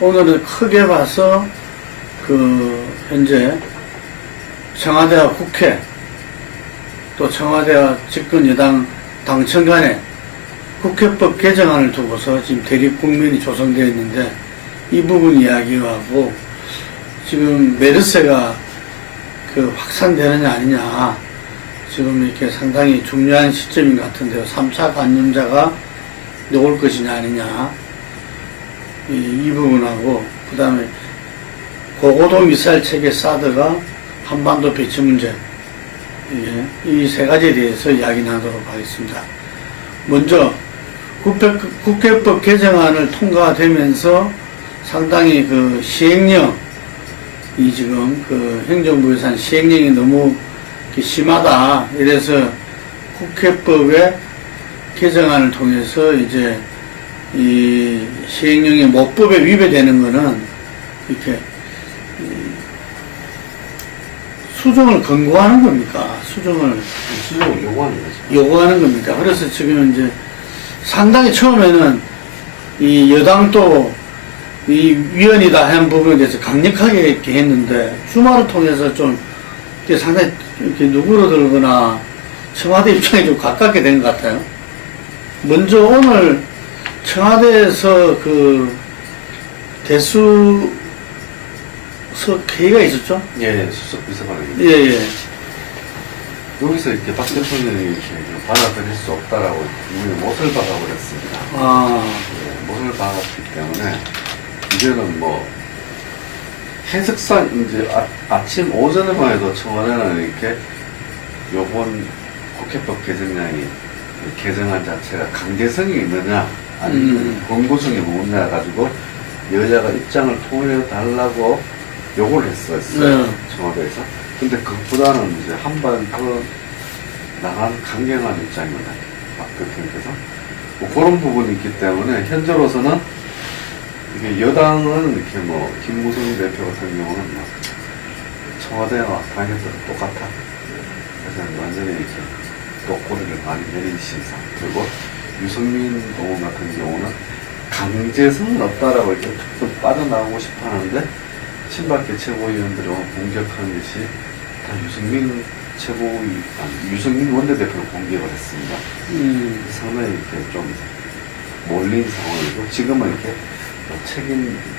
오늘은 크게 봐서 현재 청와대와 국회 또 청와대와 집권 여당 당청 간에 국회법 개정안을 두고서 지금 대립국면이 조성되어 있는데 이 부분 이야기하고 지금 메르스가 확산되느냐 아니냐 지금 이렇게 상당히 중요한 시점인 것 같은데요. 3차 감염자가 올 것이냐 아니냐 이 부분하고 그 다음에 고고도 미사일 체계 사드가 한반도 배치 문제 이 세 가지에 대해서 이야기 나누도록 하겠습니다. 먼저 국회법 개정안을 통과되면서 상당히 시행령 이 지금 행정부에서 한 시행령이 너무 심하다 이래서 국회법의 개정안을 통해서 이제 이 시행령이 모법에 위배되는 거는 이렇게 수정을 권고하는 겁니까? 수정을 요구하는 거죠. 요구하는 겁니까? 그래서 지금 이제 상당히 처음에는 이 여당도 이 위헌이다 하는 부분에 대해서 강력하게 이렇게 했는데 주말을 통해서 좀 이렇게 상당히 이렇게 누그러들거나 청와대 입장이 좀 가깝게 된 것 같아요. 먼저 오늘 청와대에서 대수석 회의가 있었죠? 예, 수석 비서관이. 예. 여기서 이렇게 박 대통령이 이렇게 받아들일 수 없다라고 이미 못을 박아버렸습니다. 예, 못을 박았기 때문에 이제는 해석상 이제 아침 오전에만 해도 청와대는 이렇게 요번 국회법 개정량이 개정안 자체가 강제성이 있느냐 아니면 권고성이 뭐냐 가지고 여야가 입장을 통일해 달라고 요구를 했었어요. 청와대에서. 근데 그것보다는 이제 한 발 더 나간 강경한 입장입니다. 박 대통령께서. 그런 부분이 있기 때문에 현재로서는 이게 여당은 이렇게 김무성 대표 같은 경우는 청와대와 당에서 똑같아. 그래서 완전히 이렇게 또 꼬리를 많이 내리신 상태고 유승민 의원 같은 경우는 강제성은 없다라고 이렇게 좀 빠져나오고 싶어 하는데 친박계 최고위원들을 공격하는 것이 다 유승민 원내대표를 공격을 했습니다. 상당히 이렇게 좀 몰린 상황이고 지금은 이렇게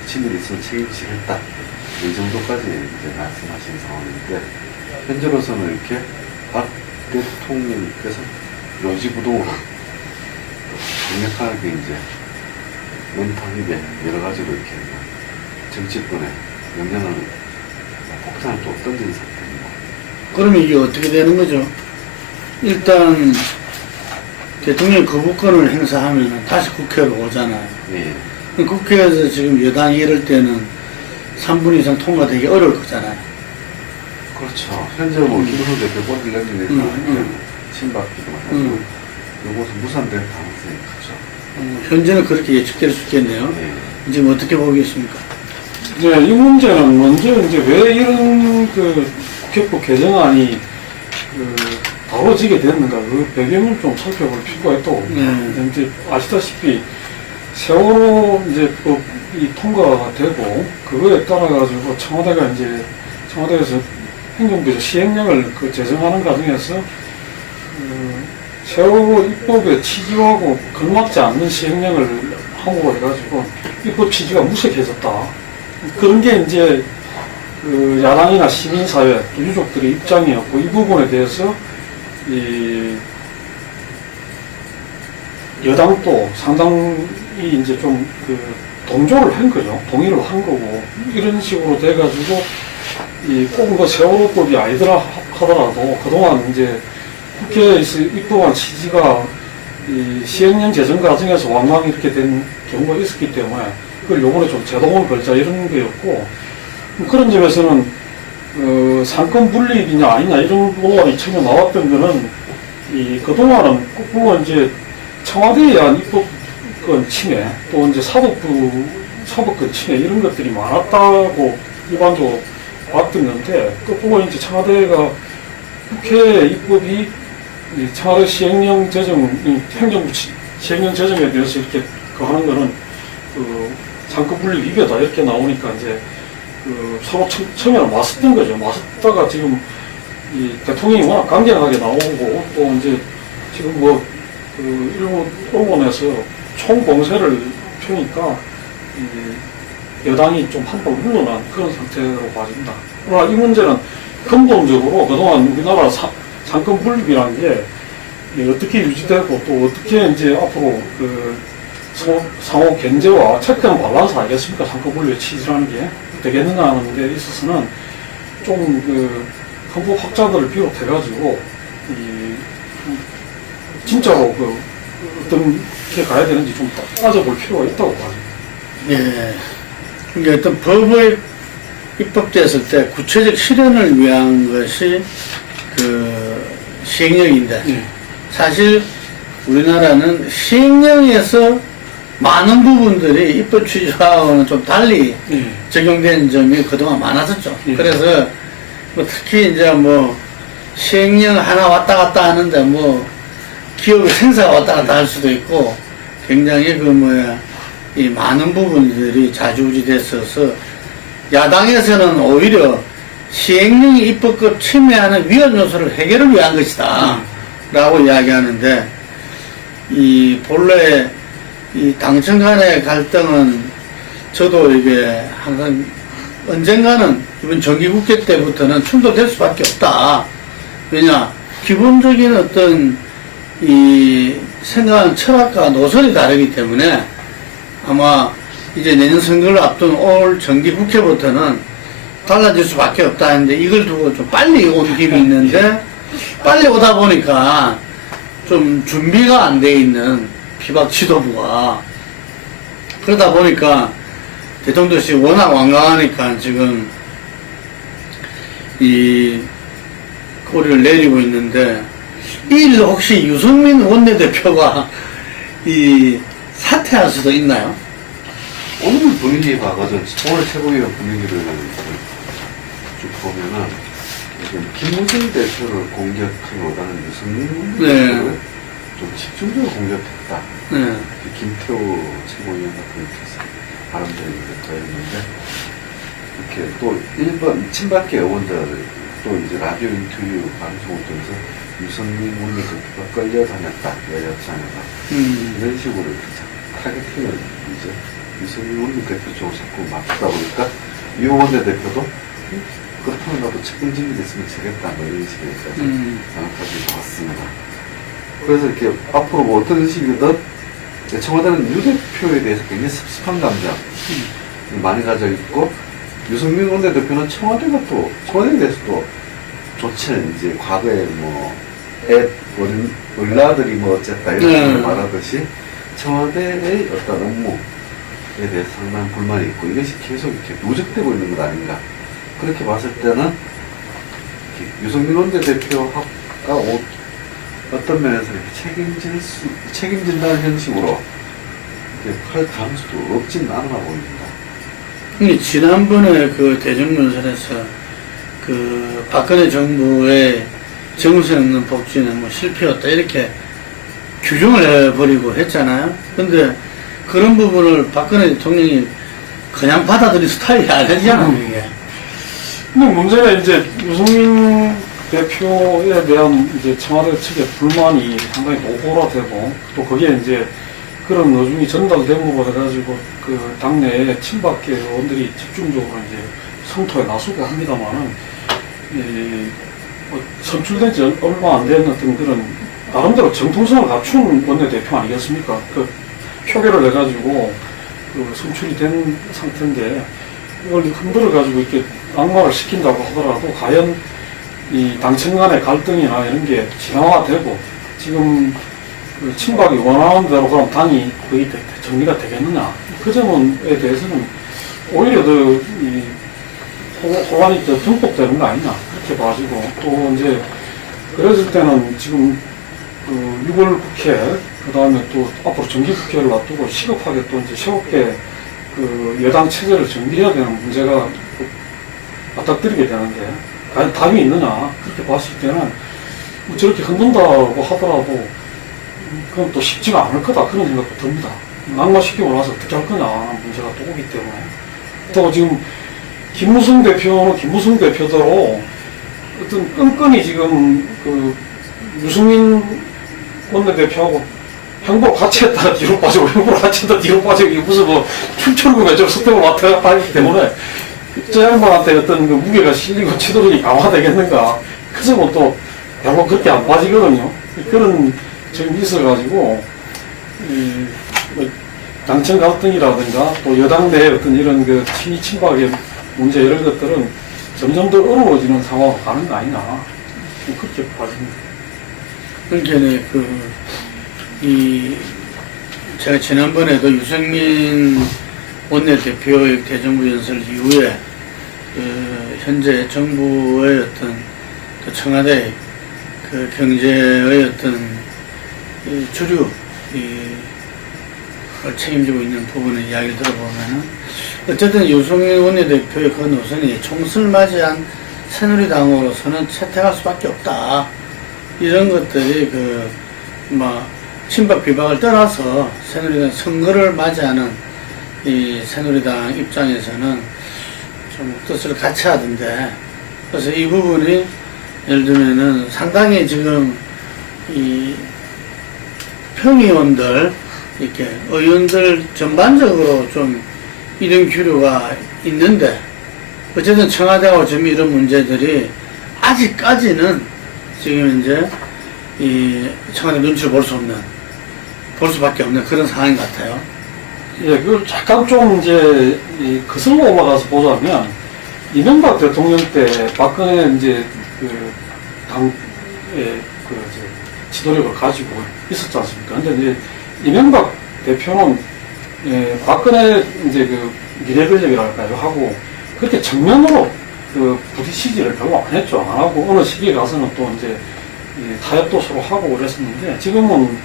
진일이 있으면 책임지겠다. 이 정도까지 이제 말씀하신 상황인데 현재로서는 이렇게 박 대통령께서 요지부동으로 강력하게 이제 원탕입에 여러 가지로 이렇게 정치권에 영향을 폭탄을 또 던진 상태입니다. 그러면 이게 어떻게 되는 거죠? 일단 대통령 거부권을 행사하면 다시 국회로 오잖아요. 예. 국회에서 지금 여당이 이럴 때는 3분 이상 통과되기 어려울 거잖아요. 그렇죠. 현재 김무성 대표 꼬리를 내밀면서 친박기도 마찬가지고 이것은 무산될 가능성이 크죠. 현재는 그렇게 예측될 수 있겠네요. 예. 지금 어떻게 보겠습니까? 네, 이 문제는 먼저 이제 왜 이런 국회법 개정안이 다뤄지게 됐는가 그 배경을 좀 살펴볼 필요가 있다고. 이제 아시다시피 세월호 이제 법이 통과가 되고 그거에 따라 가지고 청와대에서 행정부에서 시행령을 제정하는 과정에서 세월호 입법의 취지하고 걸맞지 않는 시행령을 함으로 해가지고 입법 취지가 무색해졌다. 그런 게 이제 야당이나 시민사회, 또 유족들의 입장이었고 이 부분에 대해서 이 여당도 상당히 이제 좀 동조를 한 거죠. 동의를 한 거고 이런 식으로 돼가지고 꼭 세월호법이 아니더라 하더라도 그동안 이제 국회에서 입법한 취지가 이 시행령 제정 과정에서 왕왕 이렇게 된 경우가 있었기 때문에 그걸 요번에 좀 제동을 걸자 이런 거였고 그런 점에서는 상권 분립이냐 아니냐 이런 논란이 처음에 나왔던 거는 그동안은 물론 이제 청와대에 의한 입법권 침해 또 이제 사법권 침해 이런 것들이 많았다고 일반적으로 봤던 건데 거꾸로 이제 청와대가 국회 입법이 청와대 시행령 제정, 행정부 시행령 제정에 대해서 이렇게 하는 거는 상권 분립 위배다 이렇게 나오니까 이제 그 서로 처음에는 맞섰던 거죠. 맞섰다가 지금 이 대통령이 워낙 강경하게 나오고 또 이제 지금 뭐 그 일본 언론에서 총공세를 펴니까 이 여당이 좀 한발 물러난 그런 상태로 봐집니다. 그러나 이 문제는 근본적으로 그동안 우리나라 상권 분립이라는 게 어떻게 유지되고 또 어떻게 이제 앞으로 그 상호 견제와 체크 앤 밸런스 아니겠습니까? 상권 분립의 취지라는 게 되겠느냐 하는 데 있어서는 좀 그 헌법학자들을 비롯해가지고 진짜로 그 어떻게 가야 되는지 좀 따져볼 필요가 있다고 봐요. 예. 그러니까 어떤 법을 입법됐을 때 구체적 실현을 위한 것이 그 시행령인데 예. 사실 우리나라는 시행령에서 많은 부분들이 입법 취지와는 좀 달리 예. 적용된 점이 그동안 많았었죠. 예. 그래서 뭐 특히 이제 뭐 시행령 하나 왔다 갔다 하는데 뭐 기업의 생사가 왔다 갔다 할 수도 있고 굉장히 이 많은 부분들이 좌지우지 됐어서 야당에서는 오히려 시행령이 입법급 침해하는 위헌 요소를 해결을 위한 것이다 라고 이야기하는데 이 본래 이 당청 간의 갈등은 저도 이게 항상 언젠가는 이번 정기국회 때부터는 충돌될 수밖에 없다. 왜냐 기본적인 어떤 이 생각하는 철학과 노선이 다르기 때문에 아마 이제 내년 선거를 앞둔 올 정기국회부터는 달라질 수밖에 없다 했는데 이걸 두고 좀 빨리 온 힘이 있는데 빨리 오다 보니까 좀 준비가 안 돼 있는 피박 지도부가 그러다 보니까 대통령실이 워낙 완강하니까 지금 이 꼬리를 내리고 있는데 이 일로 혹시 유승민 원내대표가 이 사퇴할 수도 있나요? 오늘 분위기 봐가지고 오늘 최고위원 분위기를 쭉 보면은 지금 김무성 대표를 공격하기보다는 유승민 대표를 좀 집중적으로 공격했다. 네. 김태호 최고위원 같은 경우에서 바람들이 더했는데 이렇게 또 일본 친박계 의원들 또 이제 라디오 인터뷰 방송을 통해서 유승민 원내대표가 끌려다녔다, 여자잖아요. 이런 식으로 타겟팅을 이제 유승민 원내대표 쪽으로 자꾸 맞추다 보니까 이 원내대표도 그렇다면 나도 책임지게 됐으면 되겠다, 뭐 이런 식의 생각까지 나왔습니다. 그래서 이렇게 앞으로 뭐 어떤 식이든 청와대는 유 대표에 대해서 굉장히 습습한 감정이 많이 가져 있고 유승민 원내대표는 청와대에 대해서 또 좋지는 이제 과거에 뭐 얼라들이 뭐 어쨌다 이런 걸 말하듯이 청와대의 어떤 업무에 대해서 상당한 불만이 있고 이것이 계속 이렇게 누적되고 있는 것 아닌가 그렇게 봤을 때는 유승민 원내대표가 어떤 면에서 이렇게 책임진다는 형식으로 이렇게 할 가능성도 없진 않아 보입니다. 지난번에 그 대정론선에서 그 박근혜 정부의 정성없는 복지는 뭐 실패였다 이렇게 규정을 해버리고 했잖아요. 근데 그런 부분을 박근혜 대통령이 그냥 받아들인 스타일이 아니잖아요, 이게. 근데 문제는 이제 유승민 대표에 대한 이제 청와대 측의 불만이 상당히 노골화되고 또 거기에 이제 그런 노중이 전달됨으로 해가지고 그 당내에 친박계 의원들이 집중적으로 이제 성토에 나서고 합니다만은 뭐 선출된 지 얼마 안 된 어떤 그런 나름대로 정통성을 갖춘 원내대표 아니겠습니까? 그 표결을 해가지고 그 선출이 된 상태인데 이걸 흔들어가지고 이렇게 낙마를 시킨다고 하더라도 과연 이 당청 간의 갈등이나 이런 게 진화되고 지금 그 친박이 원하는 대로 그럼 당이 거의 정리가 되겠느냐 그 점에 대해서는 오히려 더 호관이 더 증폭되는 거 아니냐 그렇게 봐지고 또 이제 그랬을 때는 지금 그 6월 국회 그 다음에 또 앞으로 정기국회를 놔두고 시급하게 또 이제 새롭게 그 여당 체제를 정비해야 되는 문제가 맞닥뜨리게 되는데 과연 답이 있느냐 그렇게 봤을 때는 뭐 저렇게 흔든다고 하더라도 그건 또 쉽지가 않을 거다 그런 생각도 듭니다. 낙마시키고 나서 어떻게 할 거냐 문제가 또 오기 때문에. 또 지금 김무성 대표는 김무성 대표대로 어떤 끈끈이 지금 그 유승민 원내대표하고 행보를 같이 했다가 뒤로 빠지고 행보를 같이 했다가 뒤로 빠지고 이게 무슨 뭐 춤추는 거죠. 스텝을 왔다 갔다 하기 때문에 저 양반한테 어떤 그 무게가 실리고 치도력이 강화되겠는가. 그래서 뭐 또 별로 그렇게 안 빠지거든요. 그런 점이 있어가지고 뭐 당청 갈등이라든가 또 여당 내 어떤 이런 그 친이 친박의 문제 이런 것들은 점점 더 어려워지는 상황으로 가는 거 아니냐. 뭐 그렇게 봐집니다. 그러니까 제가 지난번에도 유승민 원내대표의 대정부 연설 이후에 현재 정부의 어떤 또 청와대 그 경제의 어떤 주류 책임지고 있는 부분의 이야기를 들어보면은 어쨌든 유승민 원내대표의 그 노선이 총선을 맞이한 새누리당으로서는 채택할 수밖에 없다. 이런 것들이 친박 비박을 떠나서 새누리당 선거를 맞이하는 이 새누리당 입장에서는 좀 뜻을 같이 하던데, 그래서 이 부분이 예를 들면은 상당히 지금 이 평의원들 이렇게 의원들 전반적으로 좀 이런 기류가 있는데, 어쨌든 청와대하고 지금 이런 문제들이 아직까지는 지금 이제 이 청와대 눈치를 볼 수밖에 없는 그런 상황인 것 같아요. 예, 그걸 잠깐 좀 이제 거슬러 올라가서 보자면 이명박 대통령 때 박근혜 이제 그 당의 그 지도력을 가지고 있었지 않습니까? 근데 이제 이명박 대표는 박근혜 이제 그 미래 권력이랄까요 하고 그렇게 정면으로 그 부딪히지를 별로 안 했죠. 안 하고 어느 시기에 가서는 또 이제 타협도 서로 하고 그랬었는데, 지금은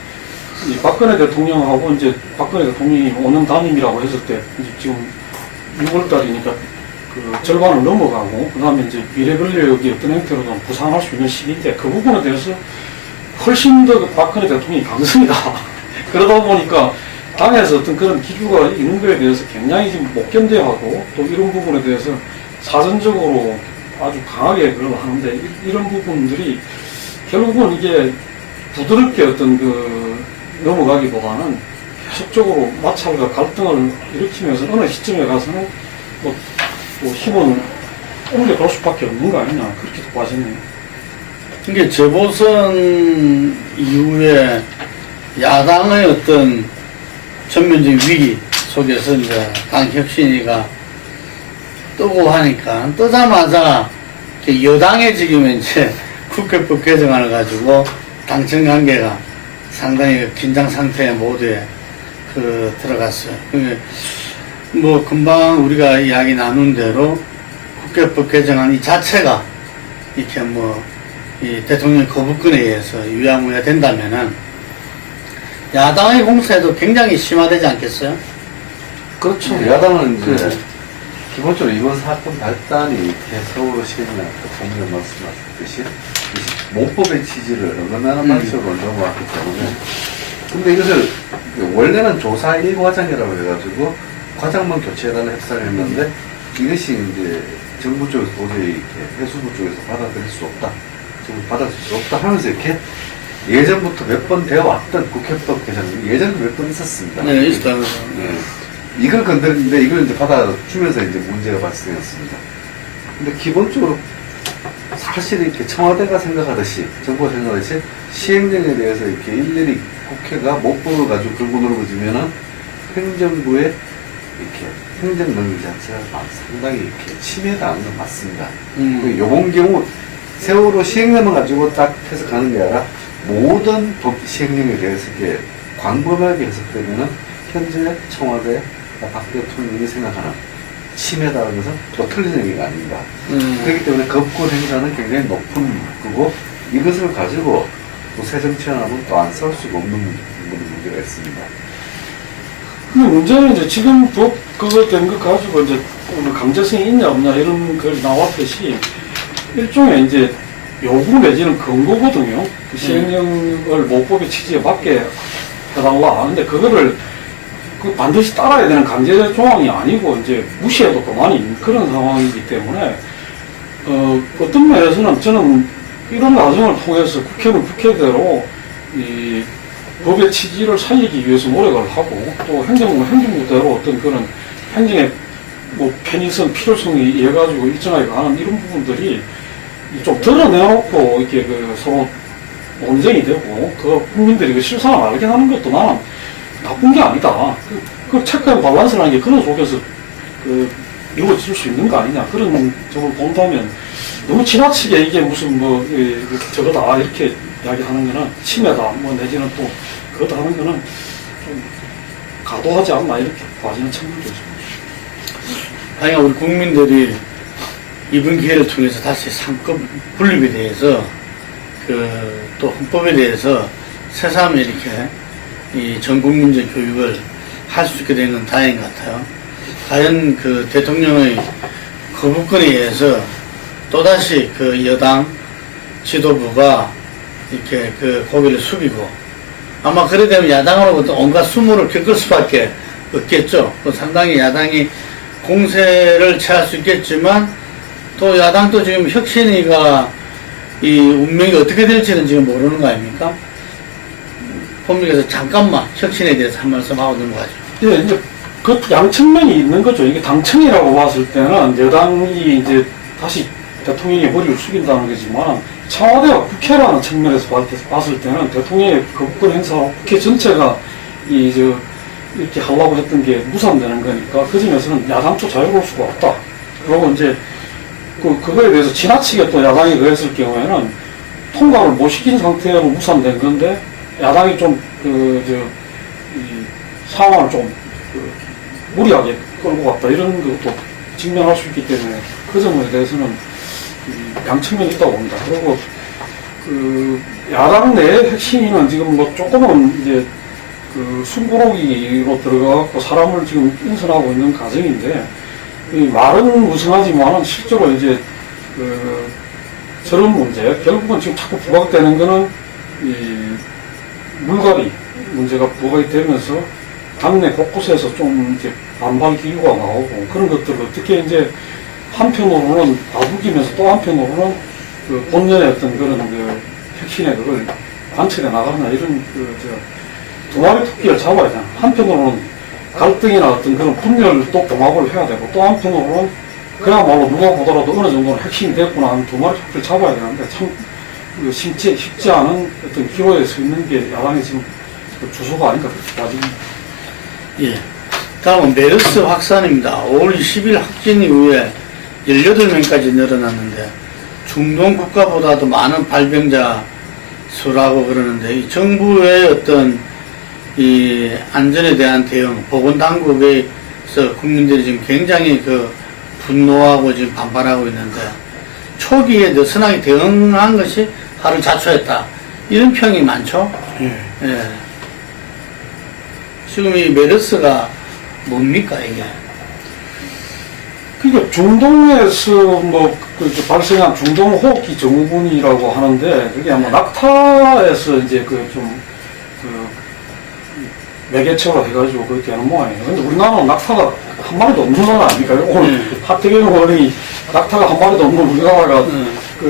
이 박근혜 대통령하고 이제 박근혜 대통령이 오는 담임이라고 했을 때 이제 지금 6월달이니까 그 절반을 넘어가고, 그 다음에 이제 미래 권력이 어떤 형태로든 부상할 수 있는 시기인데, 그 부분에 대해서 훨씬 더 박근혜 대통령이 강성이다. 그러다 보니까 당에서 어떤 그런 기류가 있는 거에 대해서 굉장히 지금 못 견뎌하고, 또 이런 부분에 대해서 사전적으로 아주 강하게 그걸 하는데, 이런 부분들이 결국은 이게 부드럽게 어떤 그 넘어가기보다는 계속적으로 마찰과 갈등을 일으키면서 어느 시점에 가서는 뭐 힘을 옮겨갈 수밖에 없는 거 아니냐, 그렇게도 봐지네요. 이게 재보선 이후에 야당의 어떤 전면적인 위기 속에서 이제 당 혁신위가 뜨고 하니까, 뜨자마자 여당의 지금 이제 국회법 개정안을 가지고 당청 관계가 상당히 긴장 상태에 모두에 들어갔어요. 뭐 금방 우리가 이야기 나눈 대로 국회법 개정안 이 자체가 이렇게 이 대통령 거부권에 의해서 유야무야 된다면은 야당의 공세도 굉장히 심화되지 않겠어요? 그렇죠. 야당은 이제 기본적으로 이번 사건 발단이 이렇게 세월호 시행이나 대통령 말씀하셨듯이 모법의 취지를 어긋나는 방식으로 넘어왔기 때문에, 근데 이것을 원래는 조사 1과정이라고 해가지고 과장만 교체해달라 협상을 했는데, 이것이 이제 정부 쪽에서 도저히 이렇게 해수부 쪽에서 받아들일 수 없다, 받아들일 수 없다 하면서 이렇게 예전부터 몇 번 되어 왔던 국회법 개정이 예전에 몇 번 있었습니다. 네, 있었다고. 네. 이걸 건드렸는데 이걸 이제 받아주면서 이제 문제가 발생했습니다. 근데 기본적으로 사실 이렇게 청와대가 생각하듯이, 정부가 생각하듯이 시행령에 대해서 이렇게 일일이 국회가 못보를 가지고 끌고 넘어지면은 행정부의 이렇게 행정 능력 자체가 상당히 이렇게 침해당하는 건 맞습니다. 요번 경우 세월호 시행령만 가지고 딱 해석하는 게 아니라 모든 법 시행령에 대해서 이렇게 광범위하게 해석되면은 현재 청와대 박 대통령이 생각하는 침해다라는 것은 또 틀린 얘기가 아닙니다. 그렇기 때문에 법권 행사는 굉장히 높은 거고, 이것을 가지고 또 새 정치하면 또 안 싸울 수가 없는 문제가 있습니다. 근데 문제는 이제 지금 법 그거 된 거 가지고 이제 강제성이 있냐 없냐 이런 걸 나왔듯이 일종의 이제 요구 내지는 근거거든요. 그 시행령을 모법의 취지에 맞게 해달라. 근데 그거를 그 반드시 따라야 되는 강제 조항이 아니고 이제 무시해도 그만인 그런 상황이기 때문에 어떤 면에서는 저는 이런 과정을 통해서 국회는 국회대로 이 법의 취지를 살리기 위해서 노력을 하고 또 행정부는 행정부대로 어떤 그런 행정의 뭐 편의성, 필요성에 의해 가지고 일정하게 가는 이런 부분들이 좀 드러내놓고 이렇게 그 서로 논쟁이 되고 그 국민들이 그 실상을 알게 하는 것도 나는 나쁜 게 아니다. 그 체크앤 밸런스라는 게 그런 속에서 그 이루어질 수 있는 거 아니냐 그런 점을 본다면 너무 지나치게 이게 무슨 뭐 저거다 이렇게 이야기하는 거는 침해다 뭐 내지는 또 그거다 하는 거는 좀 과도하지 않나 이렇게 봐지는 측면도 있습니다. 당연 우리 국민들이 이번 기회를 통해서 다시 상급 분립에 대해서 또 헌법에 대해서 새삼 이렇게 이 전국민적 교육을 할 수 있게 된 건 다행인 것 같아요. 과연 그 대통령의 거부권에 의해서 또다시 그 여당 지도부가 이렇게 그 고개를 숙이고 아마 그래 되면 야당으로부터 온갖 수모를 겪을 수밖에 없겠죠. 상당히 야당이 공세를 취할 수 있겠지만 또 야당도 지금 혁신위가 이 운명이 어떻게 될지는 지금 모르는 거 아닙니까? 본민께서 잠깐만 혁신에 대해서 한 말씀 하고 넘어가죠. 예, 이제 그 양측면이 있는 거죠. 이게 당청이라고 봤을 때는 여당이 이제 다시 대통령의 머리를 숙인다는 거지만 청와대와 국회라는 측면에서 봤을 때는 대통령의 거부권 행사와 국회 전체가 이렇게 하려고 했던 게 무산되는 거니까 그 점에서는 야당도 자유로울 수가 없다. 그리고 이제 그거에 대해서 지나치게 또 야당이 그랬을 경우에는 통과를 못 시킨 상태로 무산된 건데 야당이 좀 상황을 좀 무리하게 끌고 갔다 이런 것도 직면할 수 있기 때문에 그 점에 대해서는 양측면이 있다고 봅니다. 그리고 야당 내의 핵심은 지금 뭐 조금은 이제 숨고르기로 들어가갖고 사람을 지금 인선하고 있는 과정인데 말은 무성하지만은 실제로 이제 저런 문제 결국은 지금 자꾸 부각되는 거는 이 물갈이 문제가 부각이 되면서 당내 곳곳에서 좀 이제 반발 기류가 나오고 그런 것들을 어떻게 이제 한편으로는 다독이면서 또 한편으로는 본연의 어떤 그런 혁신의 그걸 관철해 나가느냐 이런 두 마리 토끼를 잡아야 되나. 한편으로는 갈등이나 어떤 그런 분열도 봉합을 해야 되고 또 한편으로는 그야말로 누가 보더라도 어느 정도는 핵심이 됐구나 하는 두 마리 토끼를 잡아야 되는데 참 쉽지 않은 어떤 기로에 서 있는 게 야당의 지금 주소가 아닌가 싶습니다. 예. 다음은 메르스 확산입니다. 5월 20일 확진 이후에 18명까지 늘어났는데 중동 국가보다도 많은 발병자 수라고 그러는데 이 정부의 어떤 이 안전에 대한 대응, 보건당국에서 국민들이 지금 굉장히 분노하고 지금 반발하고 있는데 초기에 느슨하게 대응한 것이 하루 자초했다. 이런 평이 많죠? 예. 예. 지금 이 메르스가 뭡니까, 이게? 그러니까 중동에서 발생한 중동호흡기 증후군이라고 하는데 그게 아마 낙타에서 이제 매개체로 해가지고 그렇게 하는 모양이에요. 근데 우리나라는 낙타가 한 마리도 없는 나라 아닙니까? 오늘 하태경 의원이 낙타가 한 마리도 없는 우리나라가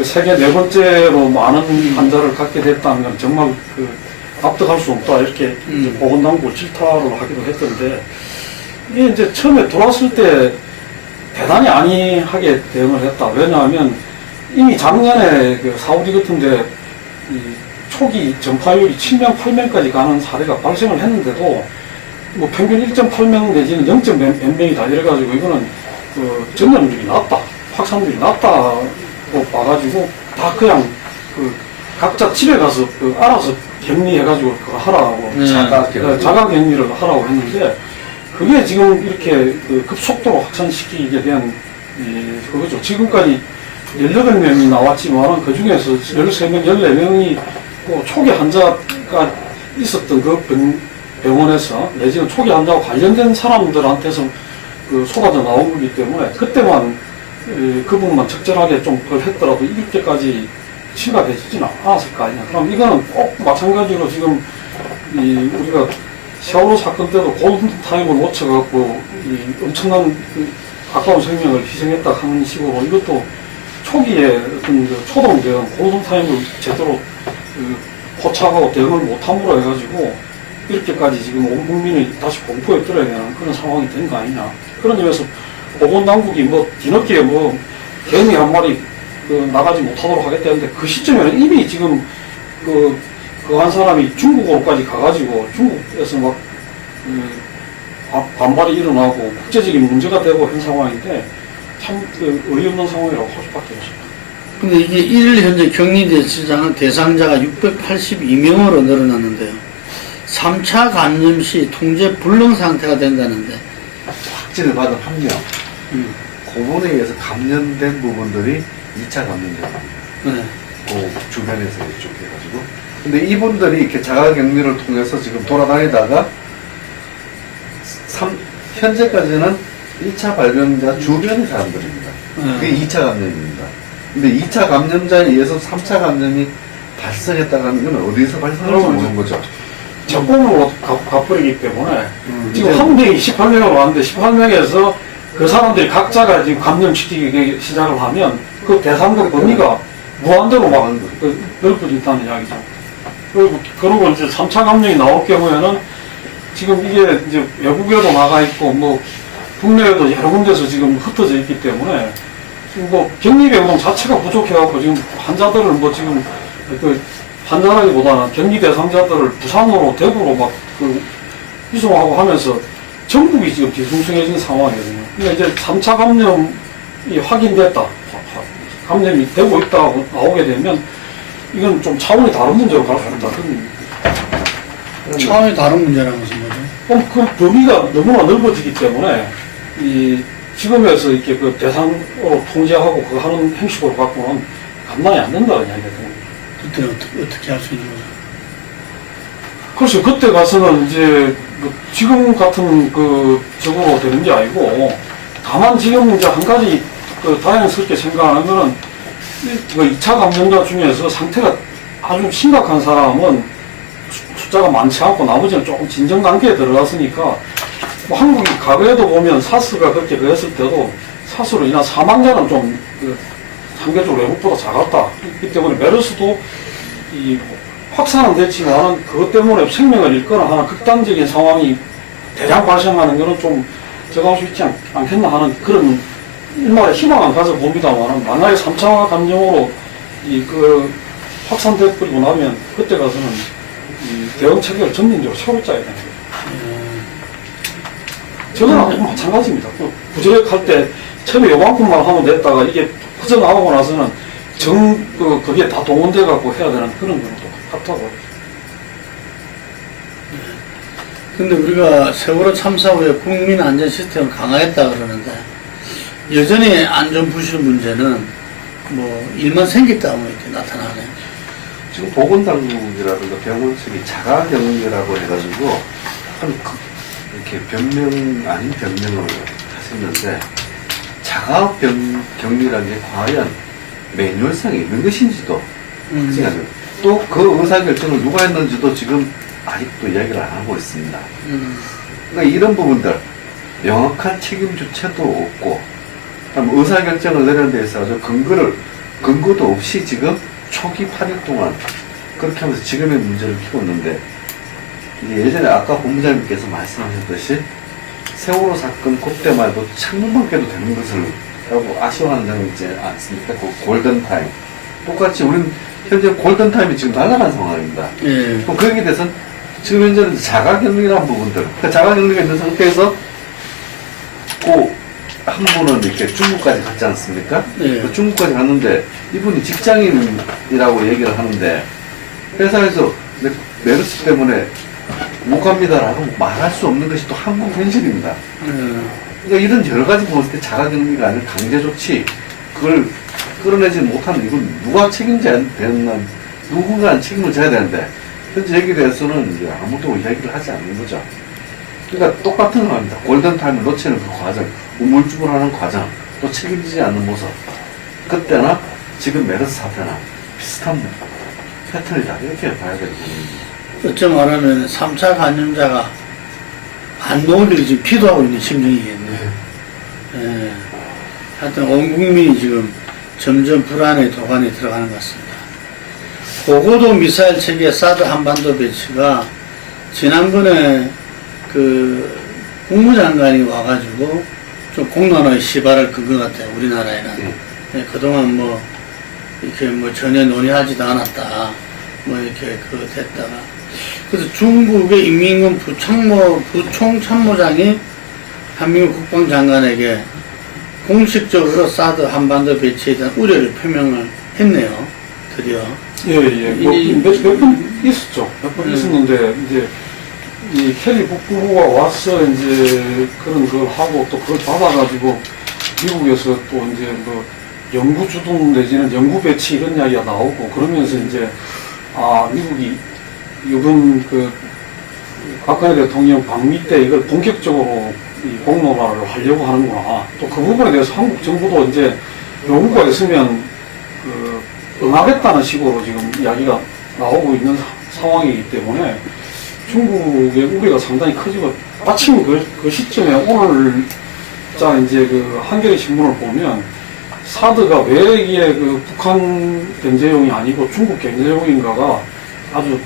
세계 4번째로 많은 환자를 갖게 됐다는 건 정말 납득할 수 없다. 이렇게 보건당국을 질타를 하기도 했던데 이게 이제 처음에 들어왔을 때 대단히 안이하게 대응을 했다. 왜냐하면 이미 작년에 사우디 같은데 초기 전파율이 7명, 8명까지 가는 사례가 발생을 했는데도 뭐 평균 1.8명 내지는 0. 몇 명이다 이래가지고 이거는 전염률이 낮다, 확산률이 낮다고 봐가지고 다 그냥 각자 집에 가서 알아서 격리해가지고 그거 하라고 자가 격리를 하라고 했는데 그게 지금 이렇게 급속도로 확산시키게 된 그거죠. 지금까지 18명이 나왔지만 그 중에서 13명, 14명이 초기 환자가 있었던 그 병원에서 내지는 초기 환자와 관련된 사람들한테서 쏟아져 나온 거기 때문에 그때만 그 부분만 적절하게 좀 그걸 했더라도 이렇게까지 심각해지지는 않았을 거 아니냐. 그럼 이거는 꼭 마찬가지로 지금 우리가 세월호 사건 때도 골든타임을 놓쳐갖고 이 엄청난 그 아까운 생명을 희생했다 하는 식으로 이것도 초기에 어떤 그 초동대응 골든타임을 제대로 그 포착하고 대응을 못함으로 해가지고 이렇게까지 지금 온 국민이 다시 공포에 들어야 되는 그런 상황이 된 거 아니냐. 그런 의미에서 보건당국이 뭐 뒤늦게 뭐 개미 한 마리 그 나가지 못하도록 하겠다는데 그 시점에는 이미 지금 그 한 사람이 중국으로까지 가가지고 중국에서 막 반발이 일어나고 국제적인 문제가 되고 한 상황인데 참 그 어이없는 상황이라고 할 수밖에 없습니다. 근데 이게 1일 현재 격리 대상자가 682명으로 늘어났는데요. 3차 감염 시 통제 불능 상태가 된다는데. 확진을 받은 한 명. 그분에 의해서 감염된 부분들이 2차 감염자입니다. 네. 그 주변에서 이쪽 해가지고. 근데 이분들이 이렇게 자가격리를 통해서 지금 돌아다니다가 현재까지는 1차 발병자 주변의 사람들입니다. 그게 2차 감염입니다. 근데 2차 감염자에 의해서 3차 감염이 발생했다는 건 어디서 발생할지 모르는 거죠. 적공으로 가버리기 때문에 지금 한 명이 18명으로 왔는데 18명에서 그 사람들이 각자가 지금 감염시키기 시작을 하면 그 대상국 범위가 무한대로 막 넓어진다는 이야기죠. 그리고 이제 3차 감염이 나올 경우에는 지금 이게 이제 외국에도 나가 있고 뭐 국내에도 여러 군데서 지금 흩어져 있기 때문에 지금 뭐 격리병동 자체가 부족해갖고 지금 환자들을 뭐 지금 그 환자라기보다는 격리 대상자들을 부산으로 대구로 막 그 이송하고 하면서 전국이 지금 뒤숭숭해진 상황이거든요. 그러니까 이제 3차 감염이 확인됐다. 감염이 되고 있다고 나오게 되면 이건 좀 차원이 다른 문제로 갈 수 있다. 차원이 다른 문제라는 것은 뭐죠? 그럼 그 범위가 너무나 넓어지기 때문에 이 지금에서 이렇게 그 대상으로 통제하고 그 하는 형식으로 갖고는 감당이 안 된다는 이야기거든요. 그때는 어떻게 할 수 있는 거죠? 그렇죠. 그때 가서는 이제 뭐 지금 같은 그 적으로 되는 게 아니고 다만 지금 이제 한 가지 그 다행스럽게 생각하는 거는 그 2차 감염자 중에서 상태가 아주 심각한 사람은 숫자가 많지 않고 나머지는 조금 진정 단계에 들어갔으니까 뭐 한국이 과거에도 보면 사스가 그렇게 그랬을 때도 사스로 인한 사망자는 좀 그 상대적으로 외국보다 작았다. 그렇기 때문에 메르스도 이 확산은 됐지만 그것 때문에 생명을 잃거나 하는 극단적인 상황이 대량 발생하는 것은 좀 제거할 수 있지 않겠나 하는 그런 일말의 희망은 가져봅니다만 만약에 3차 감염으로 이 그 확산돼 버리고 나면 그때 가서는 이 대응 체계를 전면적으로 새로 짜야 되는 거예요. 저거랑 마찬가지입니다. 구제할 때 처음에 요만큼만 하면 됐다가 이게 퍼져나가고 나서는 그게 다 동원돼 갖고 해야 되는 그런 거는 똑같다고. 근데 우리가 세월호 참사 후에 국민 안전 시스템을 강화했다 그러는데 여전히 안전 부실 문제는 뭐 일만 생겼다고 이렇게 나타나네. 지금 보건당국이라든가 병원 측이 자가격리라고 해가지고 이렇게 변명 아닌 변명을 하셨는데 자가격리라는 게 과연 매뉴얼성이 있는 것인지도 확증하죠. 또 그 의사결정을 누가 했는지도 지금 아직도 이야기를 안 하고 있습니다. 그러니까 이런 부분들 명확한 책임 주체도 없고 의사결정을 내리는 데 있어서 근거도 없이 지금 초기 8일 동안 그렇게 하면서 지금의 문제를 키웠는데 이게 예전에 아까 본부장님께서 말씀하셨듯이 세월호 사건 그때만 해도 창문만 깨도 되는 것을 라고 아쉬워하는 점이 있지 않습니까? 그 골든타임. 똑같이 우리는 현재 골든타임이 지금 날아간 상황입니다. 예. 그럼 거기에 대해서는 지금 현재는 자가격리라는 부분들. 그 자가격리가 있는 상태에서 한 분은 이렇게 중국까지 갔지 않습니까? 예. 그 중국까지 갔는데 이분이 직장인이라고 얘기를 하는데 회사에서 메르스 때문에 못 갑니다라고 말할 수 없는 것이 또 한국 현실입니다. 그러니까 이런 여러 가지 보았을 때 자가격리가 아닌 강제 조치, 그걸 끌어내지 못하는 이건 누가 책임져야 되는, 누군가는 책임을 져야 되는데, 현재 여기에 대해서는 이제 아무도 이야기를 하지 않는 거죠. 그러니까 똑같은 상황입니다. 골든타임을 놓치는 그 과정, 우물쭈물하는 과정, 또 책임지지 않는 모습. 그때나 지금 메르스 사태나 비슷한 패턴이다. 이렇게 봐야 되는 겁니다. 어째 말하면 3차 감염자가 한노을들이 지금 기도하고 있는 심정이겠네요. 예. 하여튼 온 국민이 지금 점점 불안의 도가니에 들어가는 것 같습니다. 고고도 미사일 체계 사드 한반도 배치가 지난번에 그 국무장관이 와가지고 좀 공론화의 시발을 건 것 같아요. 우리나라에는. 예, 그동안 뭐 이렇게 뭐 전혀 논의하지도 않았다. 뭐 이렇게 그 됐다가. 그래서 중국의 임민군 부총참모장이 한민국 국방장관에게 공식적으로 사드 한반도 배치에 대한 우려를 표명을 했네요. 드디어. 예. 몇 번 있었죠. 몇 번 있었는데, 이제, 이 캐리 국부가 와서 이제 그런 걸 하고 또 그걸 받아가지고 미국에서 또 이제 뭐 연구 주둔 내지는 연구 배치 이런 이야기가 나오고 그러면서 이제, 미국이 이번 그 박근혜 대통령 방미 때 이걸 본격적으로 이 공론화를 하려고 하는구나. 또 그 부분에 대해서 한국 정부도 이제 요구가 있으면 그 응하겠다는 식으로 지금 이야기가 나오고 있는 상황이기 때문에 중국의 우려가 상당히 커지고 마침 그 시점에 오늘 자 이제 그 한겨레 신문을 보면 사드가 왜 이게 그 북한 경제용이 아니고 중국 경제용인가가 아주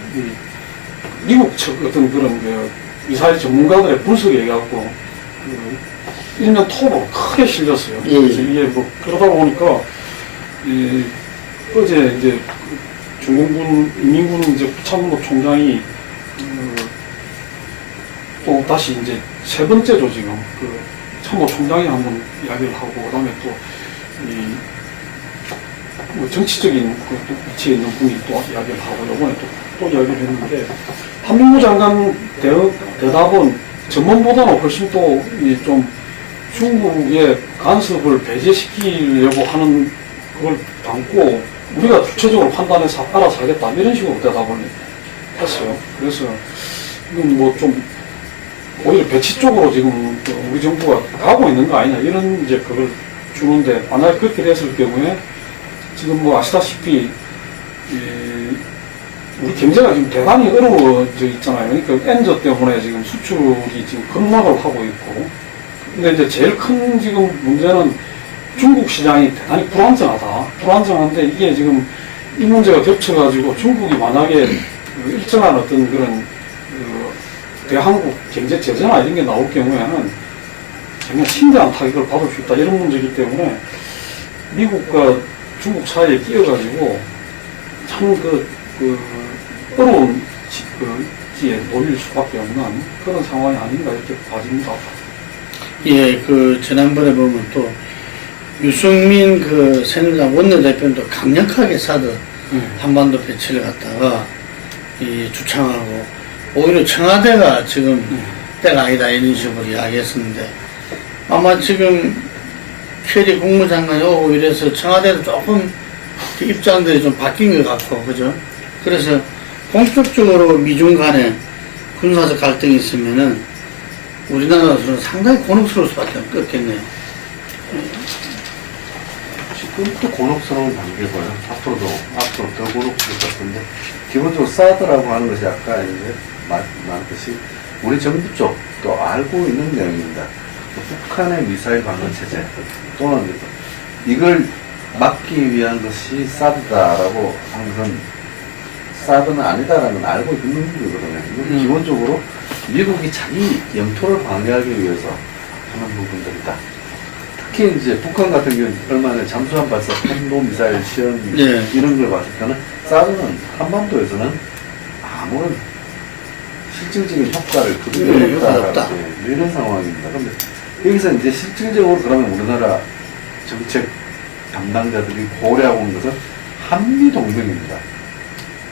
미국 측 어떤 그런 그 미사일 전문가들의 분석에 의해갖고 그 일면 톱으로 크게 실렸어요. 그래서 이게 뭐 그러다 보니까 어제 이제 중공군 인민군 이제 참모 총장이 또 다시 이제 세 번째로 지금 그 참모 총장이 한번 이야기를 하고 그다음에 또 뭐 정치적인 그 위치에 있는 분이 또 이야기를 하고 이번에 또 이야기를 했는데 한민구 장관 대답은 전문보다는 훨씬 또 좀 중국의 간섭을 배제시키려고 하는 그걸 담고 우리가 주체적으로 판단해서 알아서 하겠다 이런 식으로 대답을 했어요. 그래서 이건 뭐 좀 오히려 배치 쪽으로 지금 우리 정부가 가고 있는 거 아니냐 이런 이제 그걸 주는데 만약에 그렇게 됐을 경우에 지금 뭐 아시다시피 우리 경제가 지금 대단히 어려워져 있잖아요. 그러니까 엔저 때문에 지금 수출이 지금 급락을 하고 있고 근데 이제 제일 큰 지금 문제는 중국 시장이 대단히 불안정하다. 불안정한데 이게 지금 이 문제가 겹쳐가지고 중국이 만약에 일정한 어떤 그런 대한국 경제 제재나 이런 게 나올 경우에는 정말 심대한 타격을 받을 수 있다. 이런 문제이기 때문에 미국과 중국 사이에 끼어가지고 참 어려운 기에 놓일 수밖에 없는 그런 상황이 아닌가 이렇게 봐집니다. 예, 지난번에 보면 또 유승민 새누리당 원내대표도 강력하게 사드 한반도 배치를 갖다가 주창하고 오히려 청와대가 지금 때가 아니다 이런 식으로 이야기했었는데 아마 지금 캐리 국무장관이 오고 이래서 청와대도 조금 입장들이 좀 바뀐 것 같고 그죠? 그래서 본격적으로 미중 간에 군사적 갈등이 있으면은 우리나라로서는 상당히 곤혹스러울 수밖에 없겠네요. 지금도 곤혹스러운 단계고요. 앞으로 더 곤혹스러울 것 같은데, 기본적으로 사드라고 하는 것이 아까 이제 말했듯이 우리 정부 쪽도 알고 있는 내용입니다. 북한의 미사일 방어 체제 또는 이걸 막기 위한 것이 사드다라고 하는 건 사드는 아니다라는 걸 알고 있는 거거든요. 이건 기본적으로 미국이 자기 영토를 방어하기 위해서 하는 부분들이다. 특히 이제 북한 같은 경우는 얼마 전에 잠수함 발사 탄도 미사일 시험 이런 걸 봤을 때는 사드는 한반도에서는 아무런 실질적인 효과를 그리는 없다. 이런 상황입니다. 그런데 여기서 이제 실질적으로 그러면 우리나라 정책 담당자들이 고려하고 있는 것은 한미동맹입니다.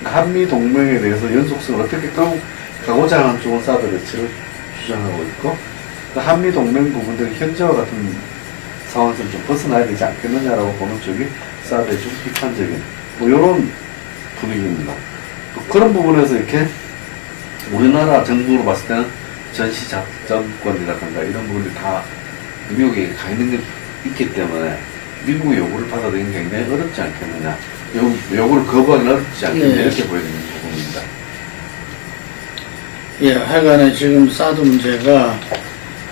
한미동맹에 대해서 연속성을 어떻게 끌고 가고자 하는 쪽은 사드 배치를 주장하고 있고, 한미동맹 부분들이 현재와 같은 상황에서 좀 벗어나야 되지 않겠느냐라고 보는 쪽이 사드의 좀 비판적인, 이런 분위기입니다. 또 그런 부분에서 이렇게 우리나라 정부로 봤을 때는 전시작전권이라든가 이런 부분들이 다 미국에 가 있는 게 있기 때문에 미국의 요구를 받아들이기 굉장히 어렵지 않겠느냐. 요구를 거부하기는 어렵지 않겠느냐. 이렇게 보여지는 부분입니다. 예, 하여간에 지금 사드 문제가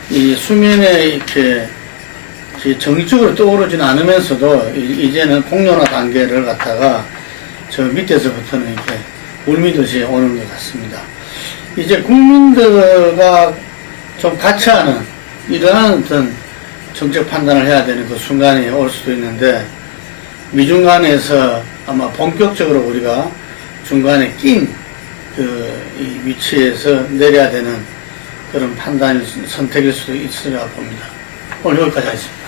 이 수면에 이렇게 정식적으로 떠오르진 않으면서도 이제는 공론화 단계를 갖다가 저 밑에서부터는 이렇게 울미듯이 오는 것 같습니다. 이제 국민들과 좀 같이 하는 이러한 어떤 정책 판단을 해야 되는 그 순간이 올 수도 있는데 미중 간에서 아마 본격적으로 우리가 중간에 낀 이 위치에서 내려야 되는 그런 판단 선택일 수도 있으리라 봅니다. 오늘 여기까지 하겠습니다.